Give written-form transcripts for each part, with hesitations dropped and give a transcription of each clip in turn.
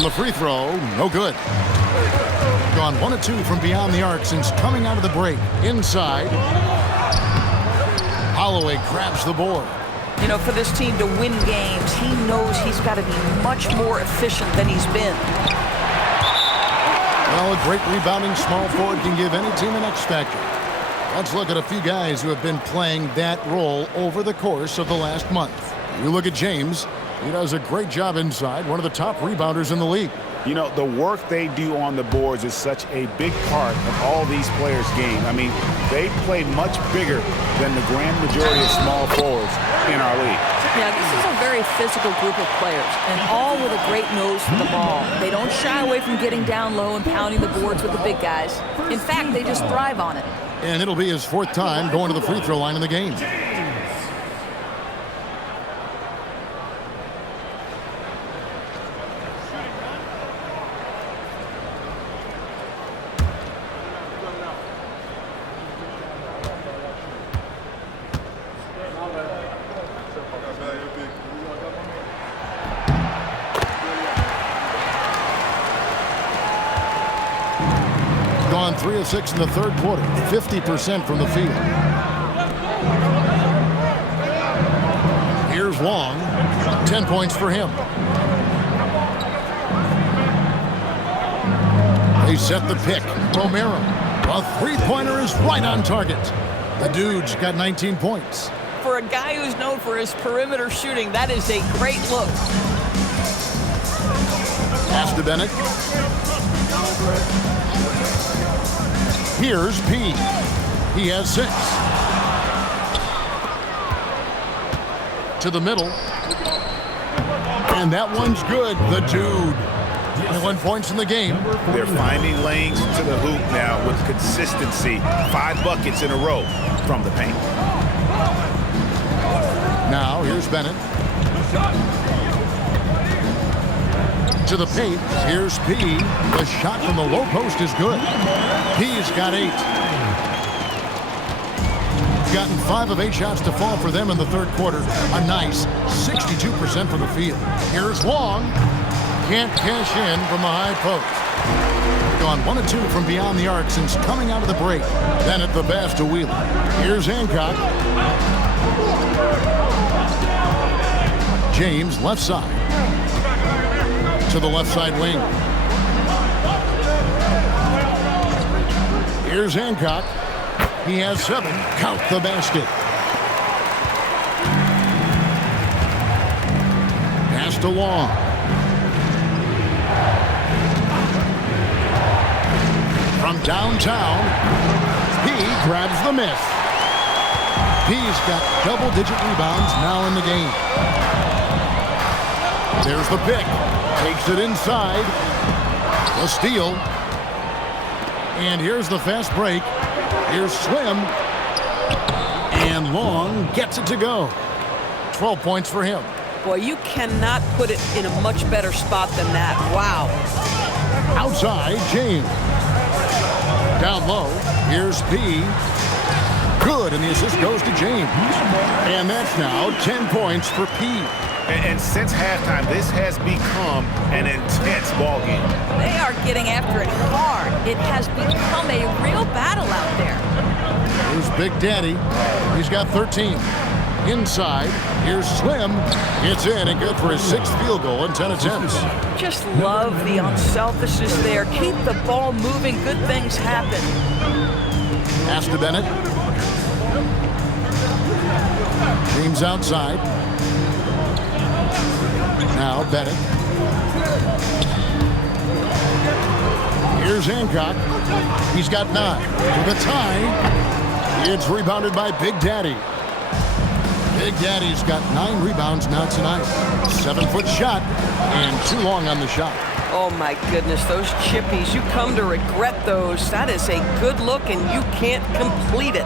On the free throw, no good. Gone 1 of 2 from beyond the arc since coming out of the break. Inside. Holloway grabs the board. You know, for this team to win games, he knows he's got to be much more efficient than he's been. Well, a great rebounding small forward can give any team an X factor. Let's look at a few guys who have been playing that role over the course of the last month. You look at James. He does a great job inside, one of the top rebounders in the league. You know, the work they do on the boards is such a big part of all these players' game. I mean, they play much bigger than the grand majority of small forwards in our league. Yeah, this is a very physical group of players, and all with a great nose for the ball. They don't shy away from getting down low and pounding the boards with the big guys. In fact, they just thrive on it. And it'll be his 4th time going to the free throw line in the game. Gone 3 of 6 in the third quarter, 50% from the field. Here's Long, 10 points for him. They set the pick. Romero, a three-pointer is right on target. The dude's got 19 points. For a guy who's known for his perimeter shooting, that is a great look. Pass to Bennett. Here's P. He has 6. To the middle. And that one's good. The dude. 21 points in the game. They're finding lanes to the hoop now with consistency. 5 buckets in a row from the paint. Now here's Bennett. To the paint. Here's P. The shot from the low post is good. P's got 8. Gotten 5 of 8 shots to fall for them in the third quarter. A nice 62% from the field. Here's Long. Can't cash in from the high post. Gone 1 of 2 from beyond the arc since coming out of the break. Then at the pass to Wheeler. Here's Hancock. James left side. To the left side wing. Here's Hancock. He has 7. Count the basket. Pass to Long. From downtown, he grabs the miss. He's got double-digit rebounds now in the game. There's the pick. Takes it inside. The steal. And here's the fast break. Here's Slim. And Long gets it to go. 12 points for him. Boy, you cannot put it in a much better spot than that. Wow. Outside, James. Down low, here's P. Good, and the assist goes to James. And that's now 10 points for P. And since halftime, this has become an intense ball game. They are getting after it hard. It has become a real battle out there. Here's Big Daddy. He's got 13. Inside, here's Slim. It's in and good for his 6th field goal in 10 attempts. Just love the unselfishness there. Keep the ball moving. Good things happen. Pass to Bennett. James outside. Now Bennett. Here's Hancock. He's got 9. For the tie, it's rebounded by Big Daddy. Big Daddy's got 9 rebounds now tonight. 7-foot shot and too long on the shot. Oh my goodness, those chippies, you come to regret those. That is a good look and you can't complete it.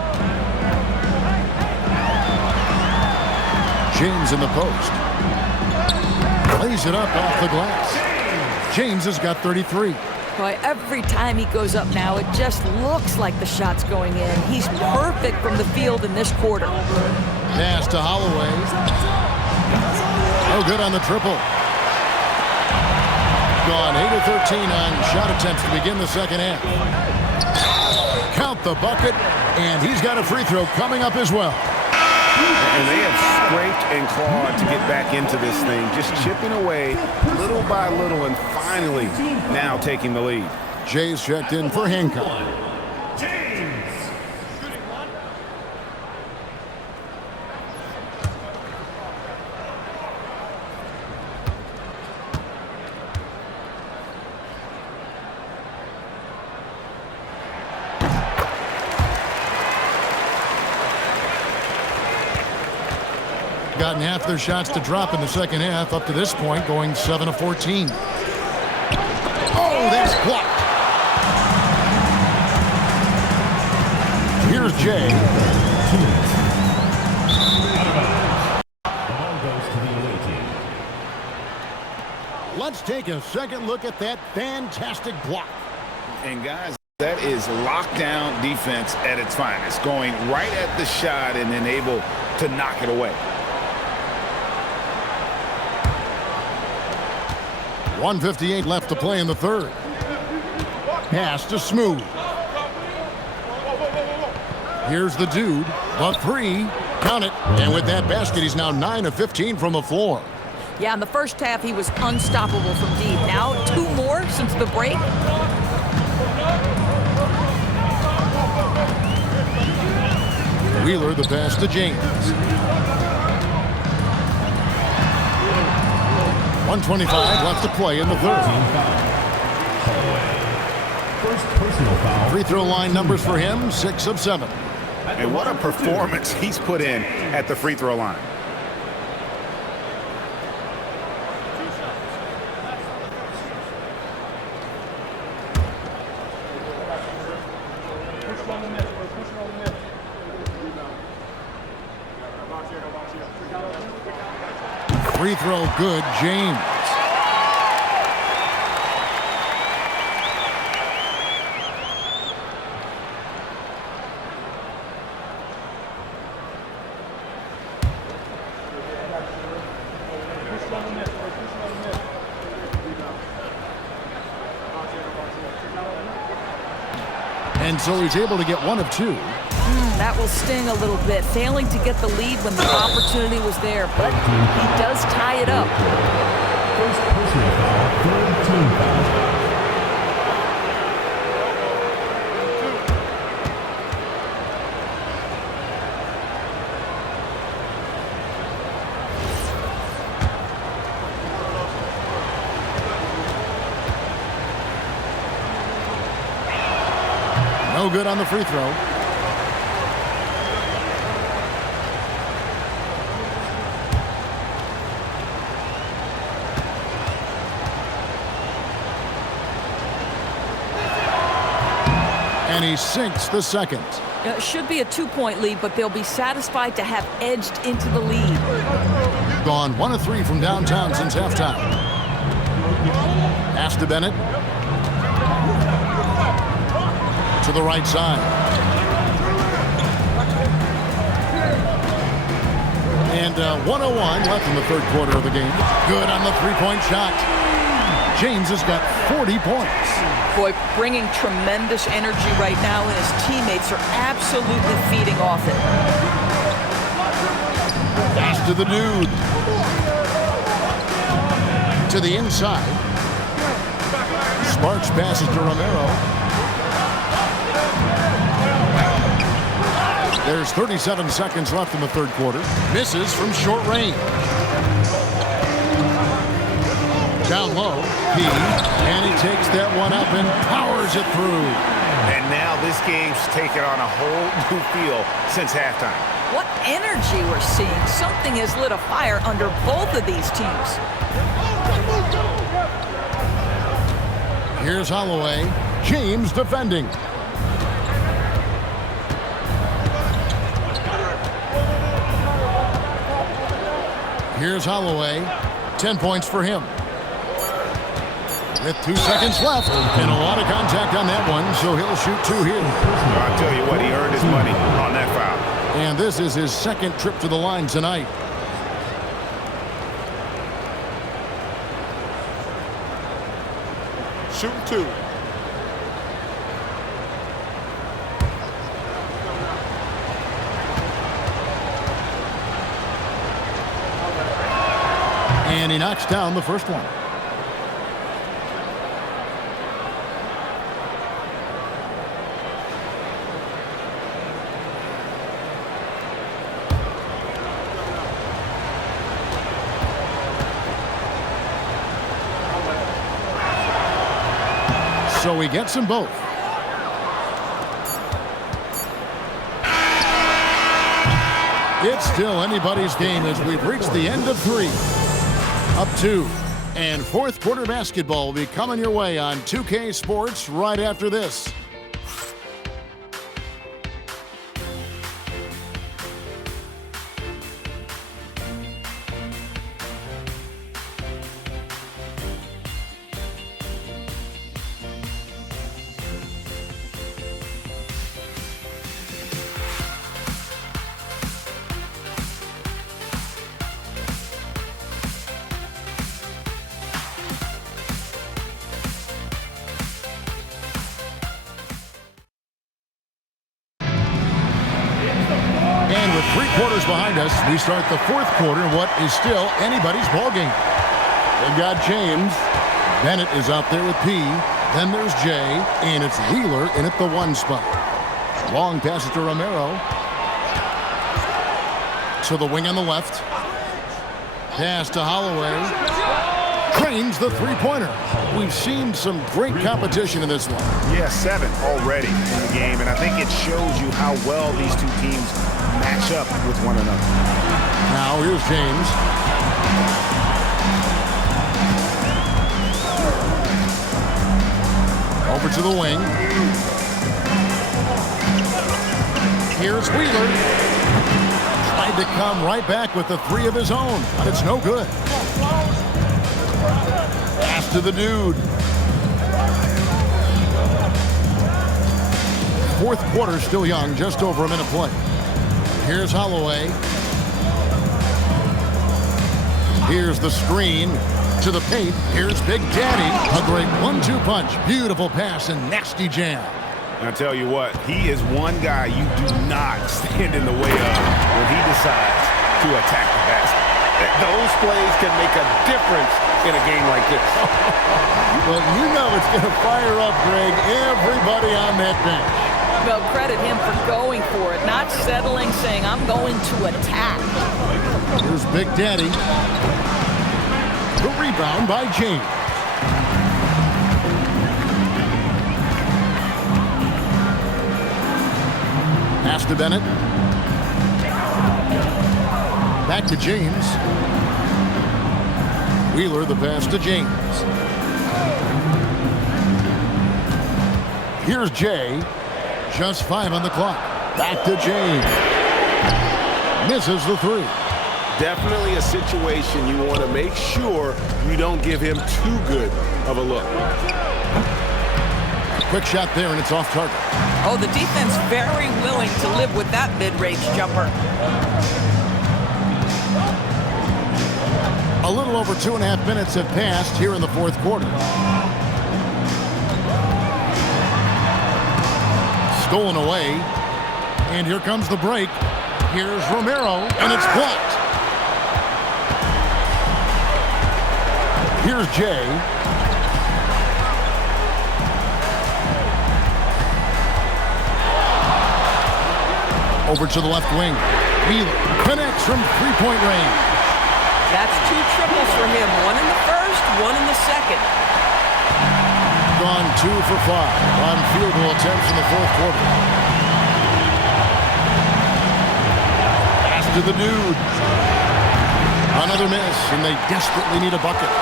James in the post. Lays it up off the glass. James has got 33. Boy, every time he goes up now, it just looks like the shot's going in. He's perfect from the field in this quarter. Pass to Holloway. No good on the triple. Gone 8 of 13 on shot attempts to begin the second half. Count the bucket, and he's got a free throw coming up as well. And they have scraped and clawed to get back into this thing, just chipping away little by little and finally now taking the lead. Jay's checked in for Hancock. Gotten half their shots to drop in the second half up to this point, going 7 of 14. Oh, that's blocked. Here's Jay. Let's take a second look at that fantastic block. And guys, that is lockdown defense at its finest, going right at the shot and then able to knock it away. 1:58 left to play in the third. Pass to Smooth. Here's the dude. The three. Count it. And with that basket, he's now 9 of 15 from the floor. Yeah, in the first half, he was unstoppable from deep. Now, 2 more since the break. Wheeler, the pass to James. 1:25 left to play in the third. First personal foul. Free throw line numbers for him, 6 of 7. And what a performance he's put in at the free throw line. Free throw good, James. And so he's able to get 1 of 2. That will sting a little bit, failing to get the lead when the opportunity was there, but he does tie it up. First personal foul, third team foul. No good on the free throw. And he sinks the second. It should be a 2-point lead, but they'll be satisfied to have edged into the lead. Gone 1 of 3 from downtown since halftime. Pass to Bennett. To the right side. And 1:01 left in the third quarter of the game. Good on the three-point shot. James has got 40 points. Boy, bringing tremendous energy right now, and his teammates are absolutely feeding off it. Pass to the dude. To the inside. Sparks passes to Romero. There's 37 seconds left in the third quarter. Misses from short range. Down low, and he takes that one up and powers it through. And now this game's taken on a whole new feel since halftime. What energy we're seeing. Something has lit a fire under both of these teams. Here's Holloway. James defending. Here's Holloway. 10 points for him. With 2 seconds left and a lot of contact on that one, so he'll shoot 2 here. I'll tell you what, he earned his money on that foul. And this is his second trip to the line tonight. shooting 2. And he knocks down the first one. So he gets them both. It's still anybody's game as we've reached the end of 3. Up 2. And fourth quarter basketball will be coming your way on 2K Sports right after this. And with 3 quarters behind us, we start the fourth quarter in what is still anybody's ballgame. They've got James. Bennett is out there with P. Then there's Jay. And it's Wheeler in at the 1 spot. Long passes to Romero. To the wing on the left. Pass to Holloway. Cranes the 3-pointer. We've seen some great competition in this one. Yeah, 7 already in the game, and I think it shows you how well these two teams match up with one another. Now here's James. Over to the wing. Here's Wheeler. Tried to come right back with the 3 of his own, but it's no good. Pass to the dude. Fourth quarter still young, just over a minute play. Here's Holloway. Here's the screen to the paint. Here's Big Daddy. A great 1-2 punch. Beautiful pass and nasty jam. And I tell you what, he is one guy you do not stand in the way of when he decides to attack the basket. Those plays can make a difference in a game like this. Well, you know it's going to fire up, Greg, everybody on that bench. Well, credit him for going for it, not settling, saying, I'm going to attack. Here's Big Daddy. The rebound by James. Pass to Bennett. Back to James. Wheeler, the pass to James. Here's Jay. Just 5 on the clock. Back to James. Misses the 3. Definitely a situation you want to make sure you don't give him too good of a look. Quick shot there, and it's off target. Oh, the defense very willing to live with that mid-range jumper. A little over 2.5 minutes have passed here in the fourth quarter. Stolen away. And here comes the break. Here's Romero, and it's blocked. Here's Jay. Over to the left wing. Wheeler connects from three-point range. That's 2 triples for him. 1 in the first, 1 in the second. Gone 2 for 5 on field goal attempts in the fourth quarter. Pass to the dude. Another miss, and they desperately need a bucket.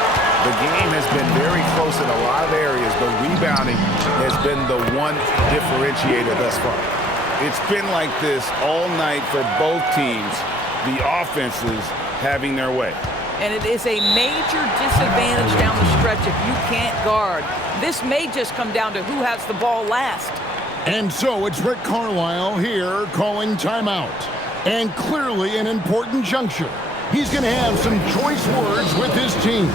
The game has been very close in a lot of areas, but rebounding has been the one differentiator thus far. It's been like this all night for both teams. The offenses having their way. And it is a major disadvantage down the stretch if you can't guard. This may just come down to who has the ball last. And so it's Rick Carlisle here calling timeout. And clearly an important juncture. He's going to have some choice words with his team.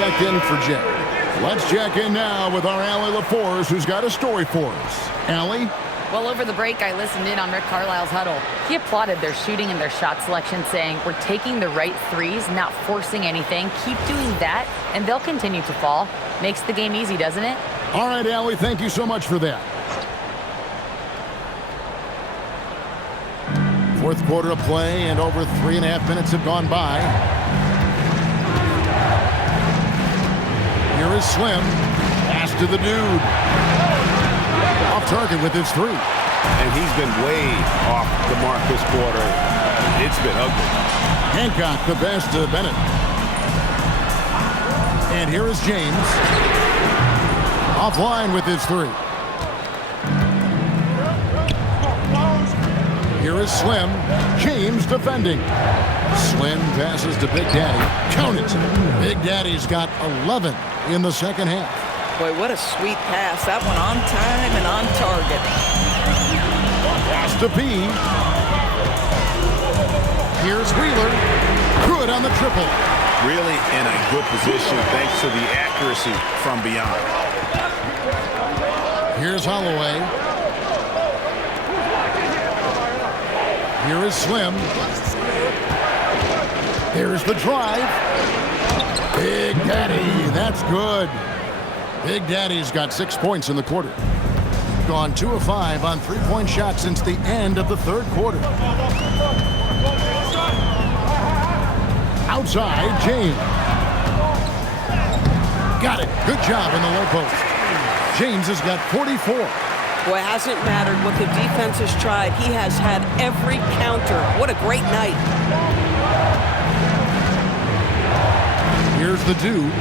checked in for Jay. Let's check in now with our Allie LaForce, who's got a story for us. Allie? Well, over the break, I listened in on Rick Carlisle's huddle. He applauded their shooting and their shot selection, saying, we're taking the right threes, not forcing anything. Keep doing that, and they'll continue to fall. Makes the game easy, doesn't it? All right, Allie, thank you so much for that. Fourth quarter of play, and over 3.5 minutes have gone by. Here is Slim. Pass to the dude. Off target with his three. And he's been way off the mark this quarter. It's been ugly. Hancock the best to Bennett. And here is James. Offline with his three. Here is Slim. James defending. Slim passes to Big Daddy. Count it. Big Daddy's got 11 in the second half. Boy, what a sweet pass. That one on time and on target. Pass to P. Here's Wheeler. Good on the triple. Really in a good position thanks to the accuracy from beyond. Here's Holloway. Here is Slim. Here's the drive. Big Daddy, that's good. Big Daddy's got 6 points in the quarter. Gone 2 of 5 on three-point shots since the end of the third quarter. Outside, James. Got it. Good job in the low post. James has got 44. Boy, it hasn't mattered what the defense has tried. He has had every counter. What a great night. Here's the dude.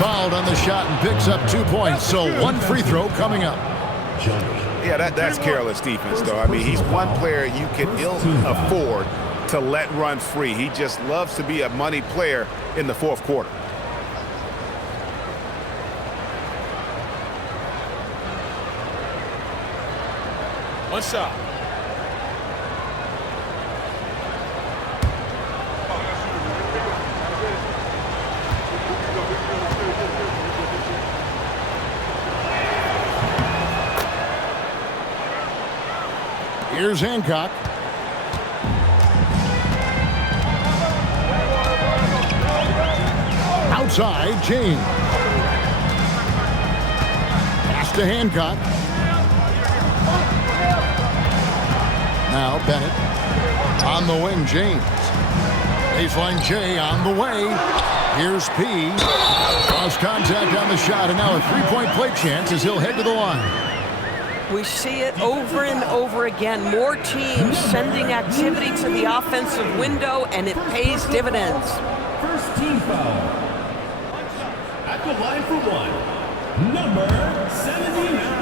Fouled on the shot and picks up 2 points. So one free throw coming up. Yeah, that's careless defense, though. I mean, he's one player you can ill afford to let run free. He just loves to be a money player in the fourth quarter. One shot. Here's Hancock. Outside, James. Pass to Hancock. Now Bennett. On the wing, James. Baseline J on the way. Here's P. Cross contact on the shot, and now a three-point play chance as he'll head to the line. We see it over and over again. More teams sending activity to the offensive window, and it pays dividends. First team foul. At the line for one, number 79.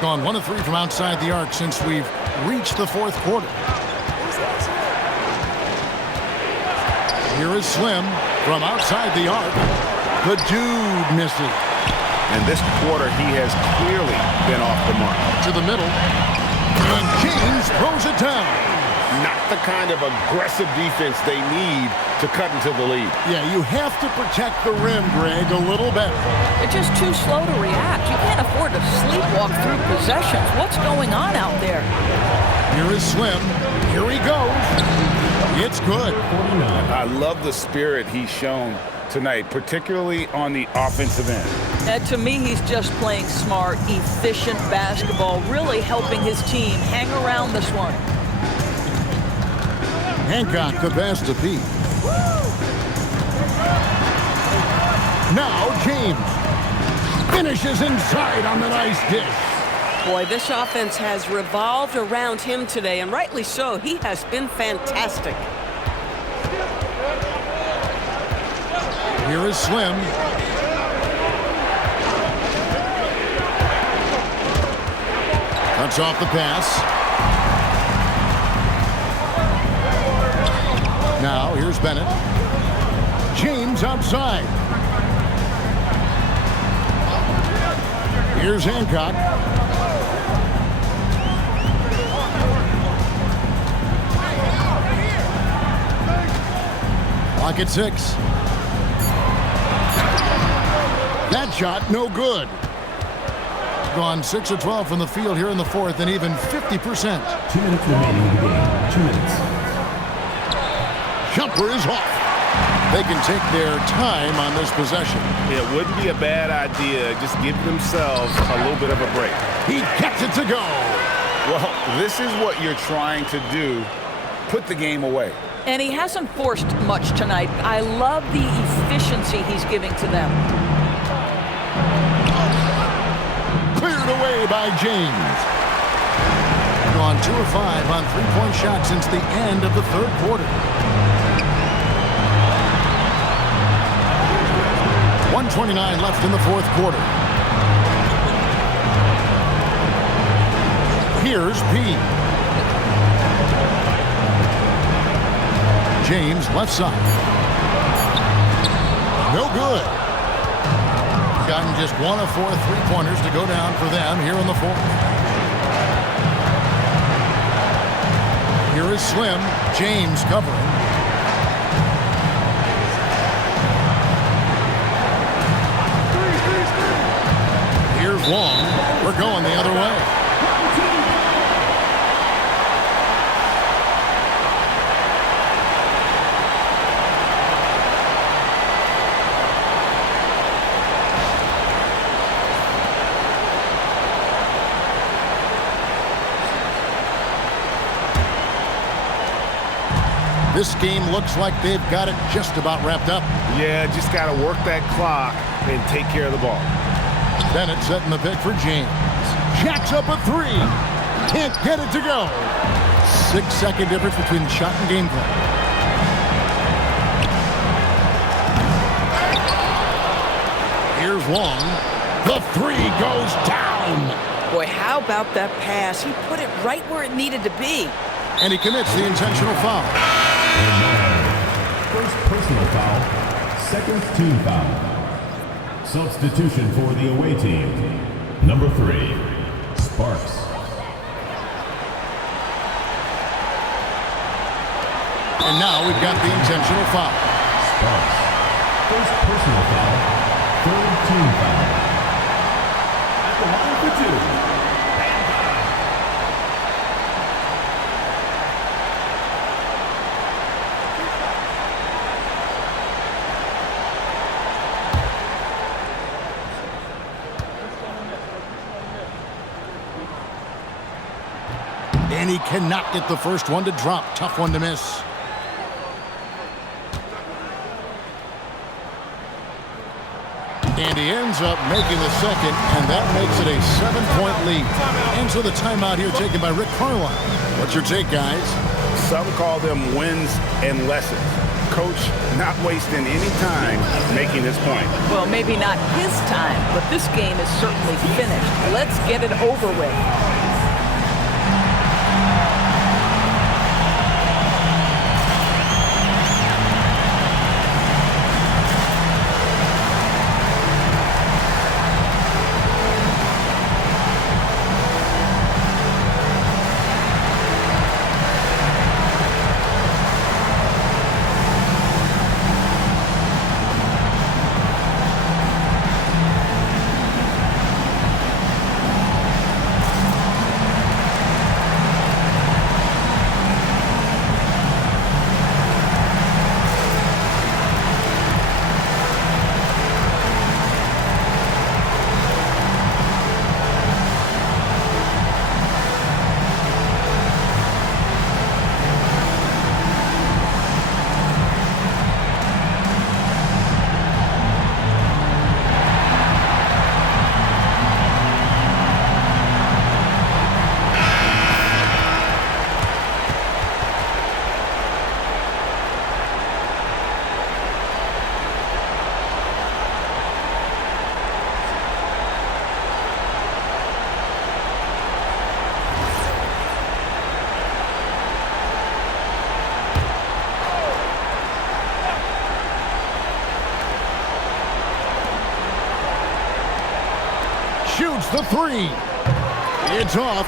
Gone 1 of 3 from outside the arc since we've reached the fourth quarter. Here is Slim from outside the arc. The dude misses. And this quarter, he has clearly been off the mark. To the middle. And James throws it down. Not the kind of aggressive defense they need to cut into the lead. Yeah, you have to protect the rim, Greg, a little better. They're just too slow to react. You can't afford to sleepwalk through possessions. What's going on out there? Here is Slim. Here he goes. It's good. I love the spirit he's shown tonight, particularly on the offensive end. To me, he's just playing smart, efficient basketball, really helping his team hang around this one. Hancock the pass to Pete. Now James finishes inside on the nice dish. Boy, this offense has revolved around him today, and rightly so. He has been fantastic. Here is Slim. Cuts off the pass. Now here's Bennett. James outside. Here's Hancock. Clock at 6. That shot, no good. Gone 6 of 12 from the field here in the fourth, and even 50%. 2 minutes remaining in the game. 2 minutes. Jumper is off. They can take their time on this possession. It wouldn't be a bad idea. Just give themselves a little bit of a break. He gets it to go. Well, this is what you're trying to do. Put the game away. And he hasn't forced much tonight. I love the efficiency he's giving to them. Cleared away by James. Gone 2 of 5 on three-point shots since the end of the third quarter. 1:29 left in the fourth quarter. Here's P. James left side. No good. Gotten just 1 of 4 three-pointers to go down for them here in the fourth. Here is Slim. James covering. Here's Long. We're going the other way. This game looks like they've got it just about wrapped up. Yeah, just got to work that clock and take care of the ball. Bennett setting the pick for James. Jacks up a 3. Can't get it to go. 6-second difference between shot and game clock. Here's Long. The 3 goes down. Boy, how about that pass? He put it right where it needed to be. And he commits the intentional foul. First personal foul. Second team foul. Substitution for the away team. Number 3, Sparks. And now we've got the intentional foul. Sparks. First personal foul. Third team foul. At the line for 2. And he cannot get the first one to drop. Tough one to miss. And he ends up making the second, and that makes it a 7-point lead. And so the timeout here taken by Rick Carlisle. What's your take, guys? Some call them wins and lessons. Coach not wasting any time making this point. Well, maybe not his time, but this game is certainly finished. Let's get it over with. Shoots the three. It's off.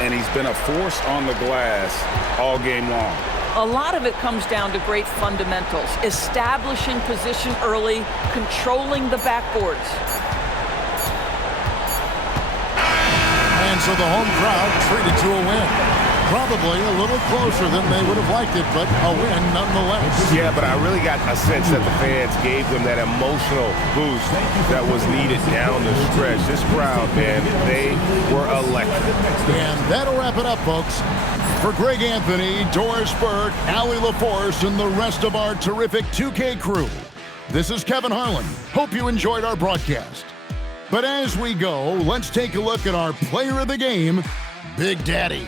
And he's been a force on the glass all game long. A lot of it comes down to great fundamentals, establishing position early, controlling the backboards. And so the home crowd treated to a win. Probably a little closer than they would have liked it, but a win nonetheless. Yeah, but I really got a sense that the fans gave them that emotional boost that was needed down the stretch. This crowd, man, they were electric. And that'll wrap it up, folks. For Greg Anthony, Doris Burke, Allie LaForce, and the rest of our terrific 2K crew, this is Kevin Harlan. Hope you enjoyed our broadcast. But as we go, let's take a look at our player of the game, Big Daddy.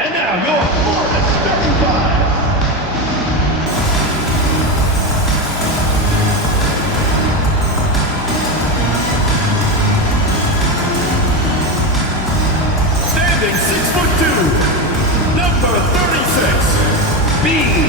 And now your Florida 35. Standing 6'2", number 36, Bean.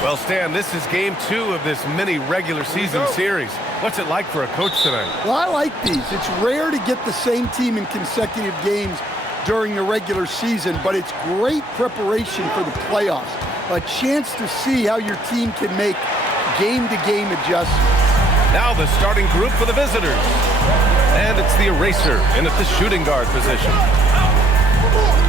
Well, Stan, this is game 2 of this mini regular season series. What's it like for a coach tonight? Well, I like these. It's rare to get the same team in consecutive games during the regular season, but it's great preparation for the playoffs. A chance to see how your team can make game-to-game adjustments. Now the starting group for the visitors. And it's the eraser in at the shooting guard position.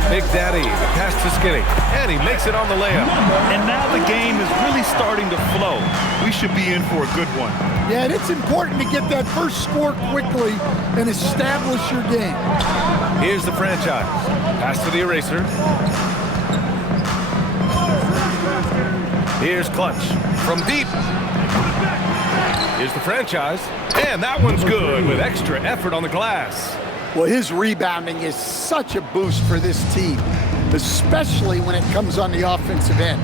Big Daddy, the pass to Skinny, and he makes it on the layup. And now the game is really starting to flow. We should be in for a good one. Yeah, and it's important to get that first score quickly and establish your game. Here's the franchise. Pass to the eraser. Here's Clutch from deep. Here's the franchise. And that one's good with extra effort on the glass. Well, his rebounding is such a boost for this team, especially when it comes on the offensive end.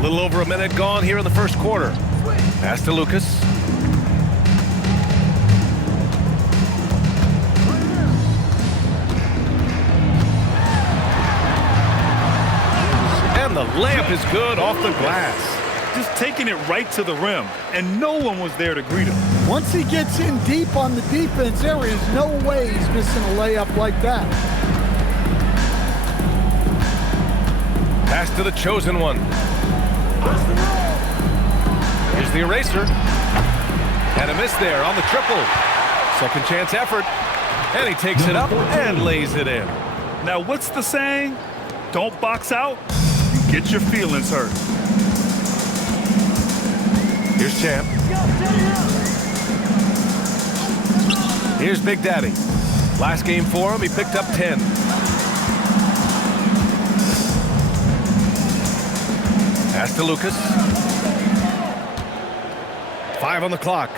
A little over a minute gone here in the first quarter. Pass to Lucas. And the layup is good off the glass. Just taking it right to the rim, and no one was there to greet him. Once he gets in deep on the defense, there is no way he's missing a layup like that. Pass to the chosen one. Here's the eraser. And a miss there on the triple. Second chance effort. And he takes it up and lays it in. Now, what's the saying? Don't box out, you get your feelings hurt. Here's Champ. Here's Big Daddy. Last game for him, he picked up 10. Pass to Lucas. 5 on the clock.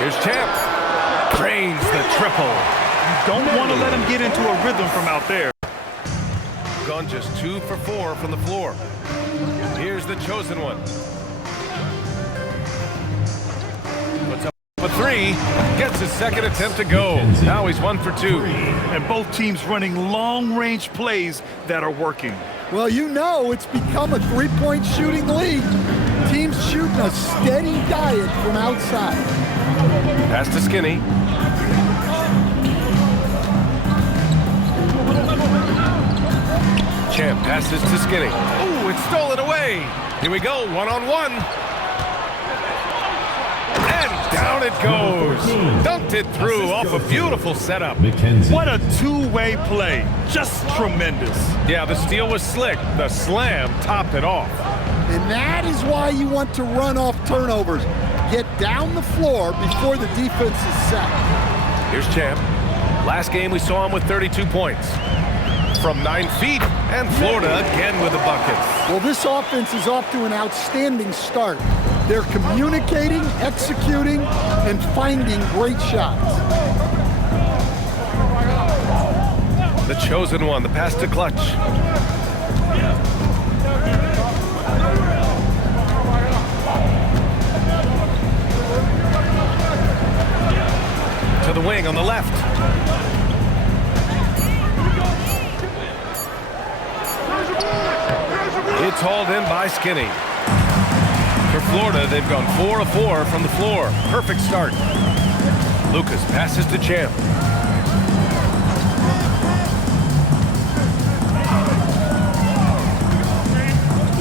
Here's Champ. Drains the triple. You don't want to let him get into a rhythm from out there. Gone just 2 for 4 from the floor. Here's the chosen one. Puts up a 3. Gets his second attempt to go. Now he's 1 for 2. And both teams running long-range plays that are working. Well, you know it's become a three-point shooting league. Teams shooting a steady diet from outside. Pass to Skinny. Champ passes to Skinny. Ooh, it's stolen away. Here we go, one-on-one. it goes. Dunked it through off a beautiful setup. What a two-way play. Just tremendous. Yeah, the steal was slick. The slam topped it off. And that is why you want to run off turnovers. Get down the floor before the defense is set. Here's Champ. Last game we saw him with 32 points. From 9 feet, and Florida again with the buckets. Well, this offense is off to an outstanding start. They're communicating, executing, and finding great shots. The chosen one, the pass to Clutch. To the wing on the left. It's hauled in by Skinny. For Florida, they've gone 4 of 4 from the floor. Perfect start. Lucas passes to Champ.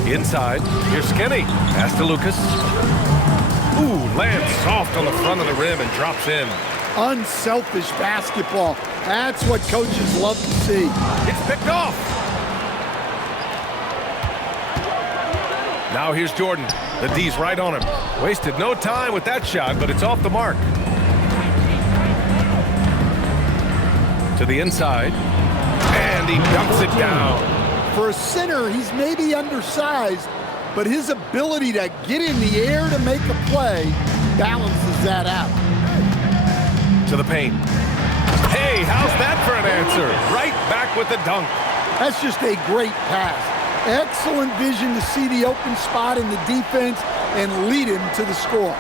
Inside, here's Skinny. Pass to Lucas. Ooh, lands soft on the front of the rim and drops in. Unselfish basketball. That's what coaches love to see. It's picked off. Now here's Jordan. The D's right on him. Wasted no time with that shot, but it's off the mark. To the inside. And he dunks it down. For a center, he's maybe undersized, but his ability to get in the air to make a play balances that out. To the paint. Hey, how's that for an answer? Right back with the dunk. That's just a great pass. Excellent vision to see the open spot in the defense and lead him to the score.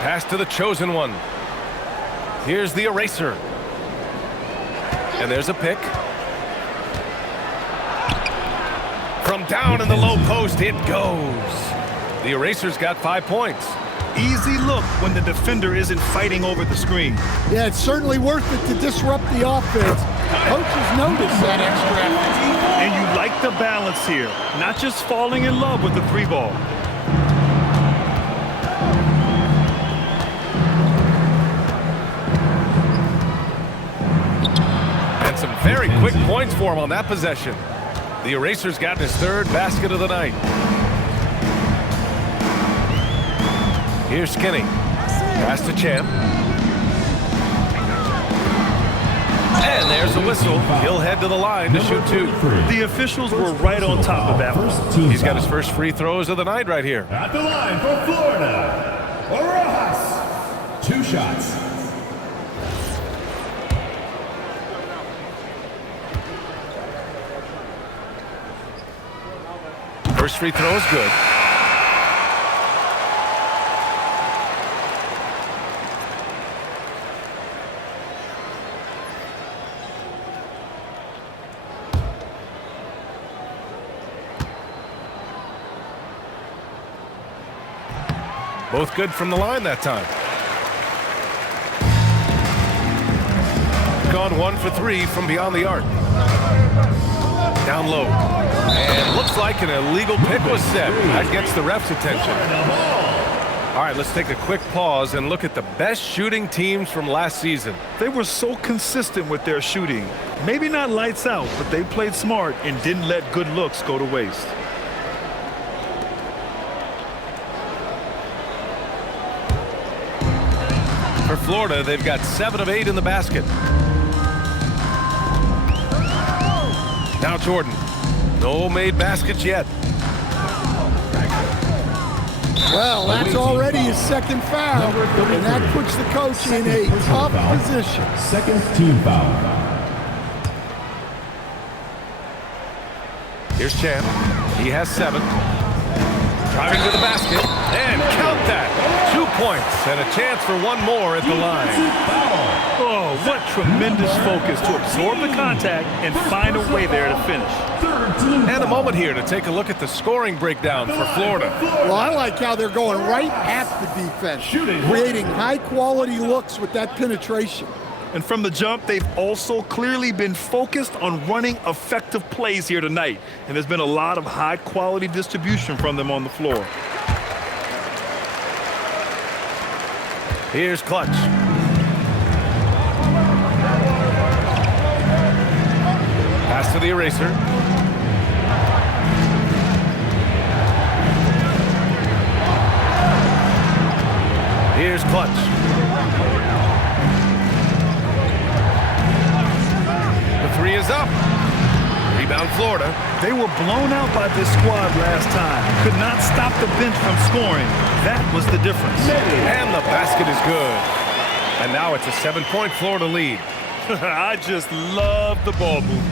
Pass to the chosen one. Here's the eraser. And there's a pick. From down in the low post, it goes. The eraser's got 5 points. Easy look when the defender isn't fighting over the screen. Yeah, it's certainly worth it to disrupt the offense. Coaches notice that extra effort. And you like the balance here, not just falling in love with the three ball. And some very quick points for him on that possession. The eraser's gotten his 3rd basket of the night. Here's Skinny. Pass to Champ. And there's a whistle. He'll head to the line to shoot 2. The officials were right on top of that one. He's got his first free throws of the night right here. At the line for Florida, Rojas. 2 shots. First free throw is good. Both good from the line that time. Gone 1 for 3 from beyond the arc. Down low. And looks like an illegal pick was set. That gets the ref's attention. All right, let's take a quick pause and look at the best shooting teams from last season. They were so consistent with their shooting. Maybe not lights out, but they played smart and didn't let good looks go to waste. For Florida, they've got 7 of 8 in the basket. Now Jordan. No made baskets yet. Well, that's already his 2nd foul, and that puts the coach in a tough position. 2nd team foul. Here's Champ. He has 7. Driving to the basket. And count that. 2 points and a chance for 1 more at the line. Oh, what tremendous focus to absorb the contact and find a way there to finish. And a moment here to take a look at the scoring breakdown for Florida. Well, I like how they're going right at the defense, creating high-quality looks with that penetration. And from the jump, they've also clearly been focused on running effective plays here tonight. And there's been a lot of high-quality distribution from them on the floor. Here's Clutch. Pass to the eraser. Here's Clutch. The three is up. Rebound Florida. They were blown out by this squad last time. Could not stop the bench from scoring. That was the difference. And the basket is good. And now it's a 7-point Florida lead. I just love the ball movement.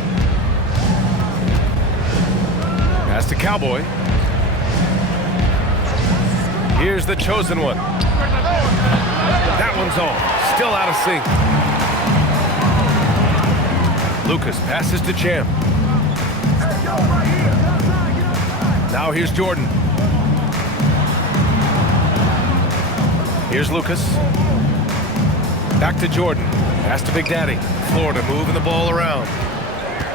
Pass to Cowboy. Here's the chosen one. That one's off. Still out of sync. Lucas passes to Champ. Now here's Jordan. Here's Lucas. Back to Jordan. Pass to Big Daddy. Florida moving the ball around.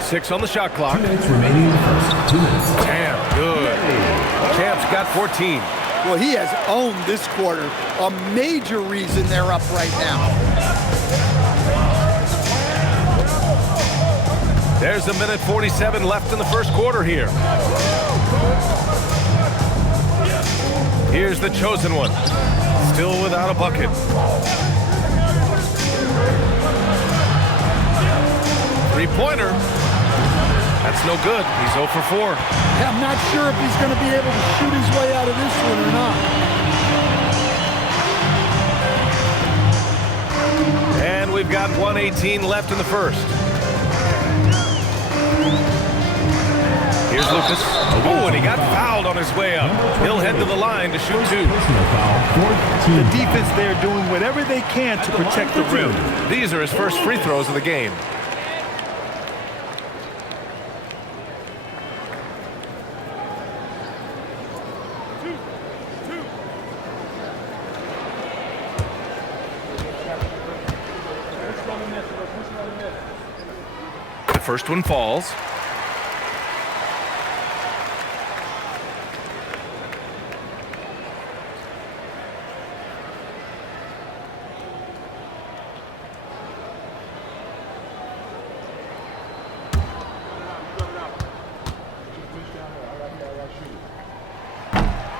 6 on the shot clock. 2 minutes remaining in the first. 2 minutes. Champ, good. Champ's got 14. Well, he has owned this quarter. A major reason they're up right now. There's a minute 47 left in the first quarter here. Here's the chosen one. Still without a bucket. Three-pointer. That's no good. He's 0 for 4. I'm not sure if he's going to be able to shoot his way out of this one or not. And we've got 1:18 left in the first. Here's Lucas. Oh, and he got fouled on his way up. He'll head to the line to shoot 2. The defense there doing whatever they can to protect the rim. These are his first free throws of the game. The first one falls.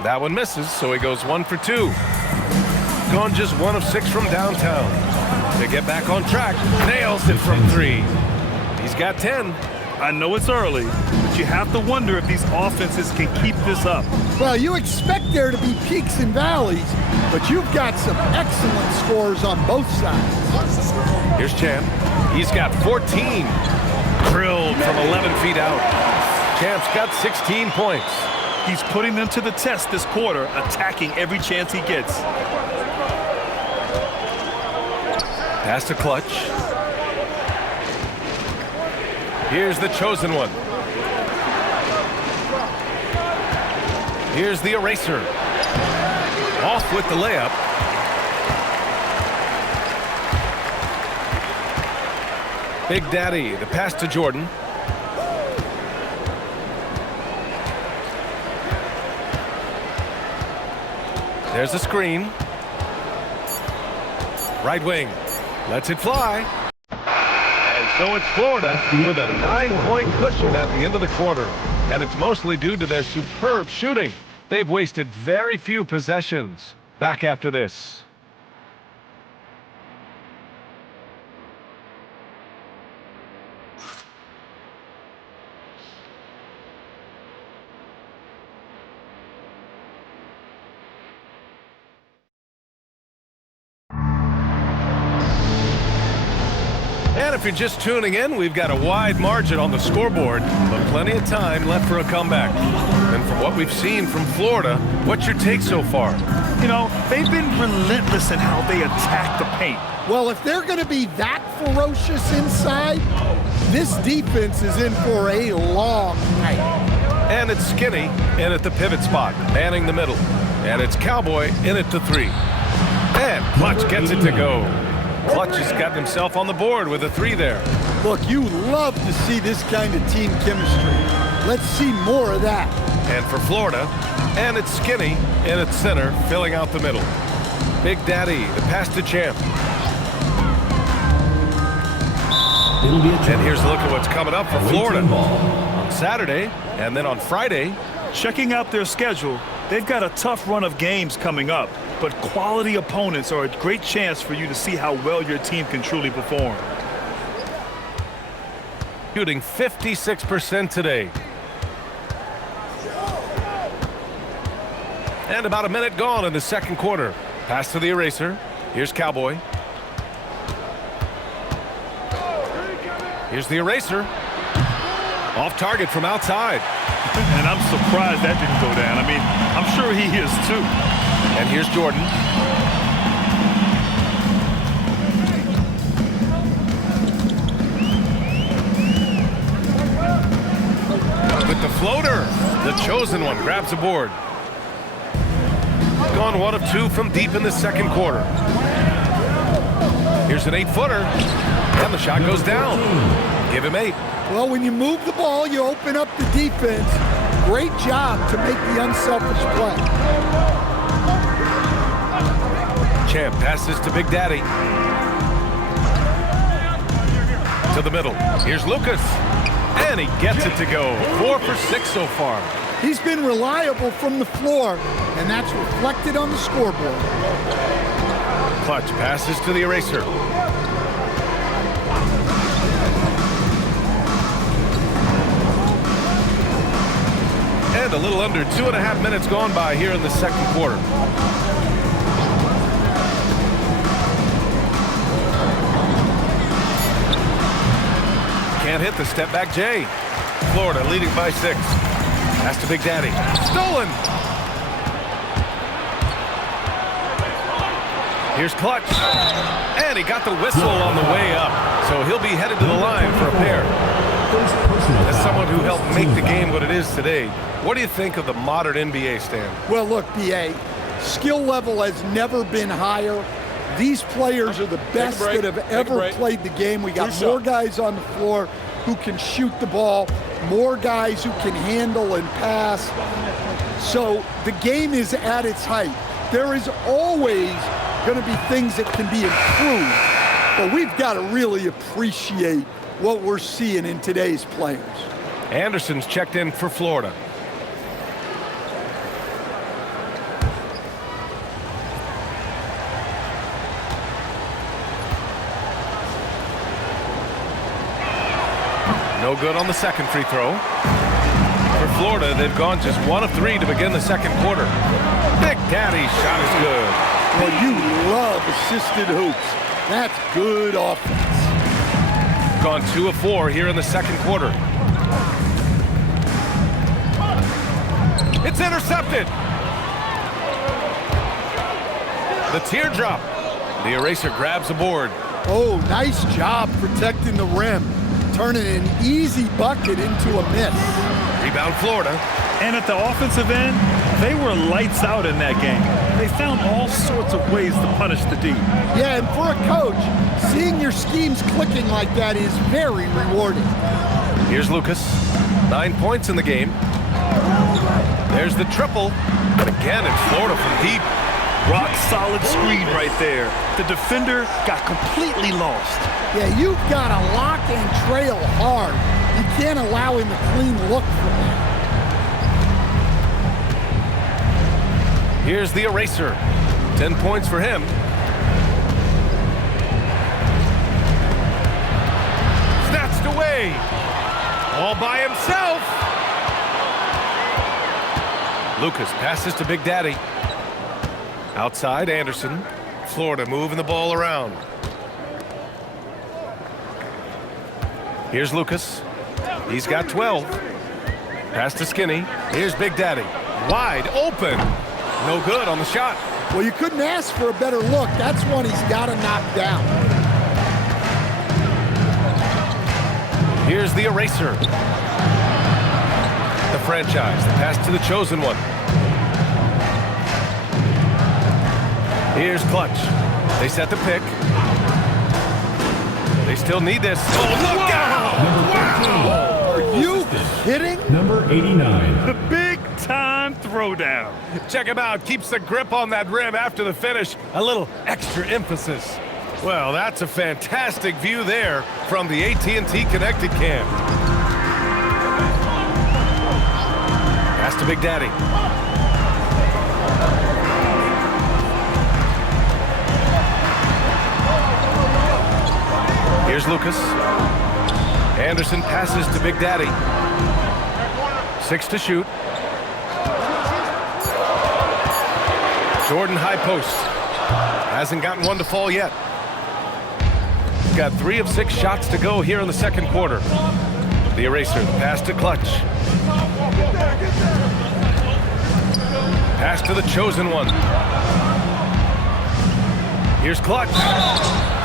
That one misses, so he goes 1 for 2. Gone just 1 of 6 from downtown. To get back on track, nails it from 3. He's got 10. I know it's early, but you have to wonder if these offenses can keep this up. Well, you expect there to be peaks and valleys, but you've got some excellent scores on both sides. Here's Champ. He's got 14. Drilled from 11 feet out. Champ's got 16 points. He's putting them to the test this quarter, attacking every chance he gets. Pass to Clutch. Here's the chosen one. Here's the eraser. Off with the layup. Big Daddy, the pass to Jordan. There's a screen. Right wing. Lets it fly. And so it's Florida with a 9-point cushion at the end of the quarter. And it's mostly due to their superb shooting. They've wasted very few possessions. Back after this. And if you're just tuning in, we've got a wide margin on the scoreboard, but plenty of time left for a comeback. And from what we've seen from Florida, what's your take so far? You know, they've been relentless in how they attack the paint. Well, if they're going to be that ferocious inside, this defense is in for a long night. And it's Skinny in at the pivot spot, manning the middle. And it's Cowboy in at the 3. And Clutch gets it to go. Clutch has got himself on the board with a 3 there. Look, you love to see this kind of team chemistry. Let's see more of that. And for Florida, and it's Skinny in at center, filling out the middle. Big Daddy, the pass to Champ. And here's a look at what's coming up for Florida on Saturday and then on Friday. Checking out their schedule, they've got a tough run of games coming up, but quality opponents are a great chance for you to see how well your team can truly perform. Shooting 56% today. And about a minute gone in the second quarter. Pass to the eraser. Here's Cowboy. Here's the eraser. Off target from outside. And I'm surprised that didn't go down. I mean, I'm sure he is too. And here's Jordan. With the floater, the chosen one grabs a board. Gone 1 of 2 from deep in the second quarter. Here's an 8-footer, and the shot goes down. Give him 8. Well, when you move the ball, you open up the defense. Great job to make the unselfish play. Champ passes to Big Daddy. To the middle. Here's Lucas. And he gets it to go. 4 for 6 so far. He's been reliable from the floor, and that's reflected on the scoreboard. Clutch passes to the eraser. And a little under 2.5 minutes gone by here in the second quarter. Can't hit the step back J. Florida leading by 6. Pass to Big Daddy. Stolen. Here's Clutch. And he got the whistle on the way up. So he'll be headed to the line for a pair. As someone who helped make the game what it is today, what do you think of the modern NBA, Stan? Well, look, B.A., skill level has never been higher. These players are the best that have ever played the game. We got more guys on the floor who can shoot the ball, more guys who can handle and pass. So the game is at its height. There is always going to be things that can be improved, but we've got to really appreciate what we're seeing in today's players. Anderson's checked in for Florida. No good on the second free throw. For Florida, they've gone just 1 of 3 to begin the second quarter. Big Daddy's shot is good. Well, you love assisted hoops. That's good offense. Gone 2 of 4 here in the second quarter. It's intercepted. The teardrop. The eraser grabs a board. Oh, nice job protecting the rim. Turning an easy bucket into a miss. Rebound Florida. And at the offensive end, they were lights out in that game. They found all sorts of ways to punish the D. Yeah, and for a coach, seeing your schemes clicking like that is very rewarding. Here's Lucas. 9 points in the game. There's the triple. And again, it's Florida from deep. Rock solid screen right there. The defender got completely lost. Yeah, you've got to lock and trail hard. You can't allow him a clean look from that. Here's the eraser. 10 points for him. Snatched away. All by himself. Lucas passes to Big Daddy. Outside, Anderson. Florida moving the ball around. Here's Lucas. He's got 12. Pass to Skinny. Here's Big Daddy. Wide open. No good on the shot. Well, you couldn't ask for a better look. That's one he's got to knock down. Here's the eraser. The franchise. The pass to the chosen one. Here's Clutch. They set the pick. They still need this. Oh, look out! Wow! Are you kidding? Number 89. The big-time throwdown. Check him out. Keeps the grip on that rim after the finish. A little extra emphasis. Well, that's a fantastic view there from the AT&T Connected Cam. Pass to Big Daddy. Here's Lucas. Anderson passes to Big Daddy. 6 to shoot. Jordan high post. Hasn't gotten one to fall yet. He's got 3 of 6 shots to go here in the second quarter. The eraser, the pass to Clutch. Pass to the chosen one. Here's Clutch.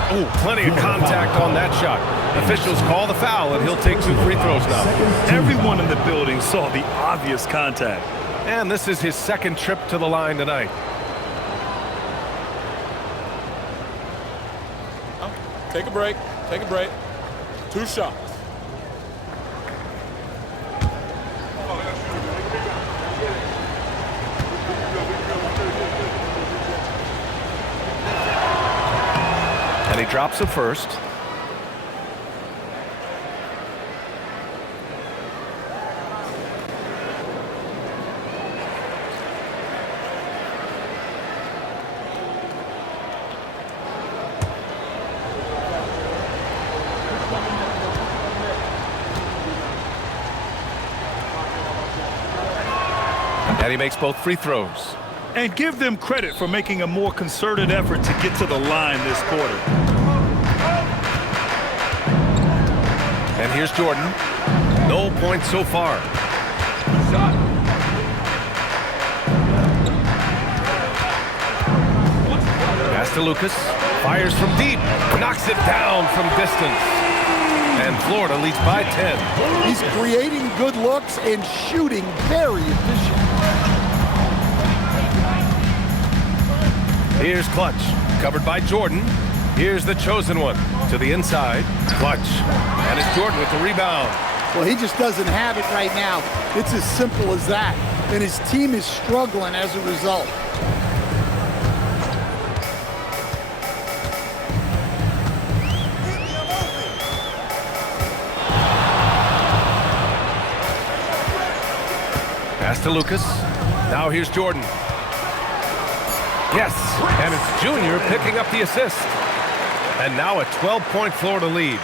Oh, plenty of contact on that shot. Officials call the foul, and he'll take 2 free throws now. Everyone in the building saw the obvious contact. And this is his second trip to the line tonight. Take a break. Take a break. 2 shots. And he drops it first. And he makes both free throws. And give them credit for making a more concerted effort to get to the line this quarter. And here's Jordan. No points so far. Pass to Lucas. Fires from deep. Knocks it down from distance. And Florida leads by 10. He's creating good looks and shooting very efficient. Here's Clutch, covered by Jordan. Here's the chosen one to the inside. Clutch, and it's Jordan with the rebound. Well, he just doesn't have it right now. It's as simple as that. And his team is struggling as a result. Pass to Lucas. Now here's Jordan. Yes, and it's Junior picking up the assist. And now a 12-point Florida lead.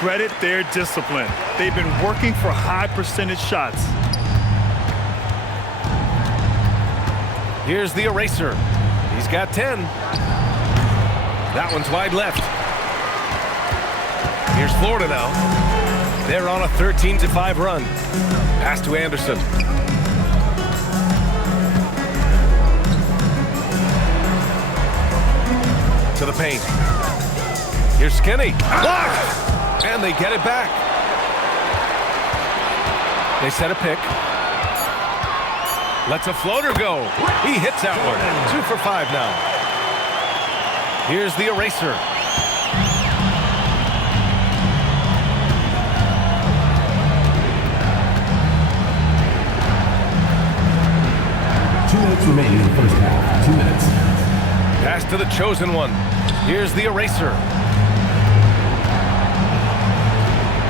Credit their discipline. They've been working for high percentage shots. Here's the eraser. He's got 10. That one's wide left. Here's Florida now. They're on a 13-5 run. Pass to Anderson. To the paint. Here's Skinny. Blocked! And they get it back. They set a pick. Lets a floater go. He hits that one. 2 for 5 now. Here's the eraser. 2 minutes remaining in the first half. 2 minutes. Pass to the chosen one. Here's the eraser.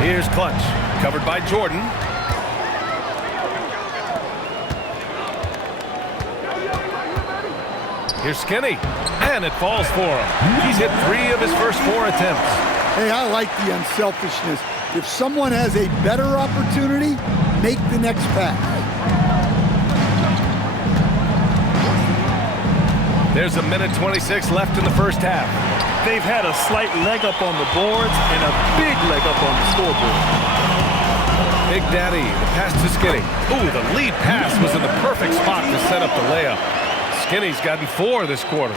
Here's Clutch, covered by Jordan. Here's Skinny, and it falls for him. He's hit 3 of his first 4 attempts. Hey, I like the unselfishness. If someone has a better opportunity, make the next pass. There's a minute 26 left in the first half. They've had a slight leg up on the boards and a big leg up on the scoreboard. Big Daddy, the pass to Skinny. Ooh, the lead pass was in the perfect spot to set up the layup. Skinny's gotten 4 this quarter.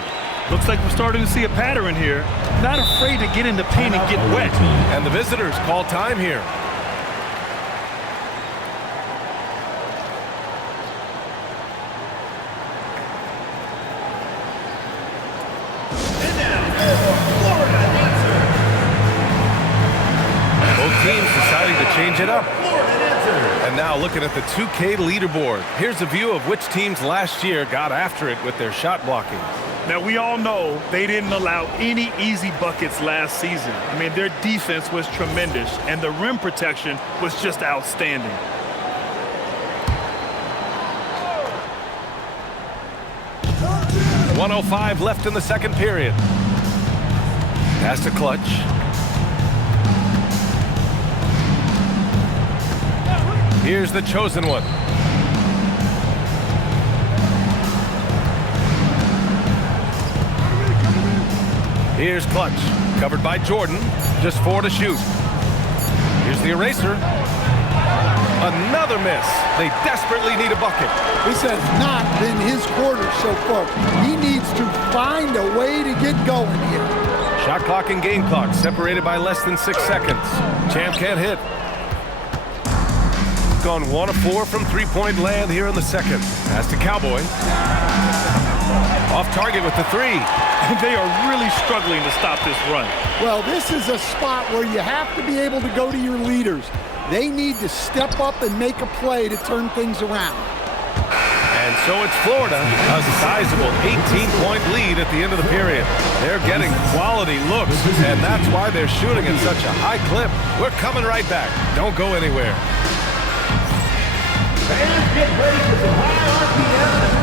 Looks like we're starting to see a pattern here. Not afraid to get in the paint and get wet. And the visitors call time here. Both teams deciding to change it up. And now looking at the 2K leaderboard. Here's a view of which teams last year got after it with their shot blocking. Now, we all know they didn't allow any easy buckets last season. I mean, their defense was tremendous, and the rim protection was just outstanding. .105 left in the second period. Pass to Clutch. Here's the chosen one. Here's Clutch, covered by Jordan, just 4 to shoot. Here's the eraser. Another miss. They desperately need a bucket. This has not been his quarter so far. He needs to find a way to get going here. Shot clock and game clock separated by less than 6 seconds. Champ can't hit. Gone 1 of 4 from three-point land here in the second. Pass to Cowboy. Off target with the 3. They are really struggling to stop this run. Well, this is a spot where you have to be able to go to your leaders. They need to step up and make a play to turn things around. And so it's Florida, a sizable 18-point lead at the end of the period. They're getting quality looks, and that's why they're shooting at such a high clip. We're coming right back. Don't go anywhere. Fans, get ready for some high RPM